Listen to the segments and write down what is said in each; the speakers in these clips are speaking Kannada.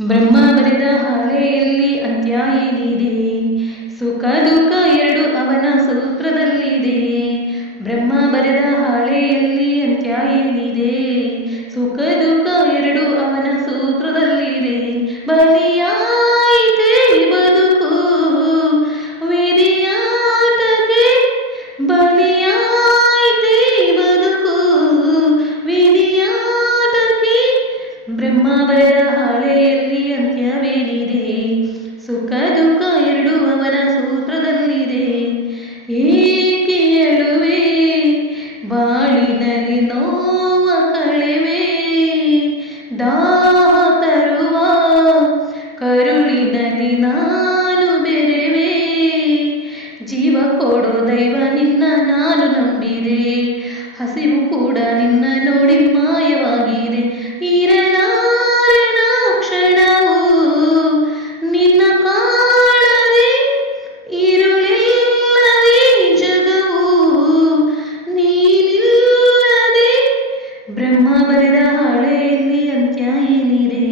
ಬ್ರಹ್ಮ ಬರೆದ ಹಾಳೆಯಲ್ಲಿ ಅಂತ್ಯ ಏನಿದೆ? ಸುಖ ದುಃಖ ಎರಡು ಅವನ ಸೂತ್ರದಲ್ಲಿದೆ. ಬ್ರಹ್ಮ ಬರೆದ ಹಾಳೆಯಲ್ಲಿ ಅಂತ್ಯ ಏನಿದೆ? ಸುಖ ದುಃಖ ಎರಡು ಅವನ ಸೂತ್ರದಲ್ಲಿದೆ. ಬಲಿಯಾಯಿತೆ ಬದುಕು ವಿಧಿಯಾಟಕ್ಕೆ, ಬಲಿಯಾಯಿತೆ ಬದುಕು ವಿಧಿಯಾಟಕ್ಕೆ. ಬ್ರಹ್ಮ ಬರೆದ ಹಾಳೆಯಲ್ಲಿ ಅಂತ್ಯವೇನಿದೆ? ಸುಖ ದುಃಖ ಎರಡು ಅವನ ಸೂತ್ರದಲ್ಲಿದೆ. ಏಕೆ ಅಳುವೆ ಬಾಳಿನಲ್ಲಿ ನೋವ ಕಳೆವೆ? ದಾಹ ತರುವ ಕರುಳಿನಲ್ಲಿ ನಾನು ಬೆರೆವೆ. ಜೀವ ಕೊಡೋ ದೈವ ನಿನ್ನ ನಾನು ನಂಬಿದೆ, ಹಸಿವು ಕೂಡ ನಿನ್ನ ನೋಡಿ ಮಾಯವಾಗಿದೆ. ಇರಲಾರನ ಕ್ಷಣವು ನಿನ್ನ ಕಾಣದೆ, ಇರುಳಿಲ್ಲದೆ ಜಗವು ನೀನಿಲ್ಲದೆ. ಬ್ರಹ್ಮ ಬರೆದ ಹಾಳೆಯಲ್ಲಿ ಅಂತ್ಯ ಏನಿದೆ?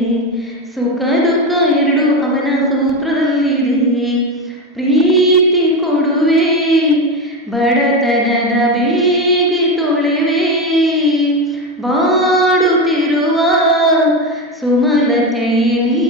ಸುಖ ದುಃಖ ಎರಡು ಅವನ ಸೂತ್ರದಲ್ಲಿದೆ. ಪ್ರೀತಿ ಕೊಡುವೆ ಬಡತನದ ಬೇಗೆ ತೊಳೆವೆ. ಬಾಡುತ್ತಿರುವ ಸುಮಲತೆಯೇ ನೀ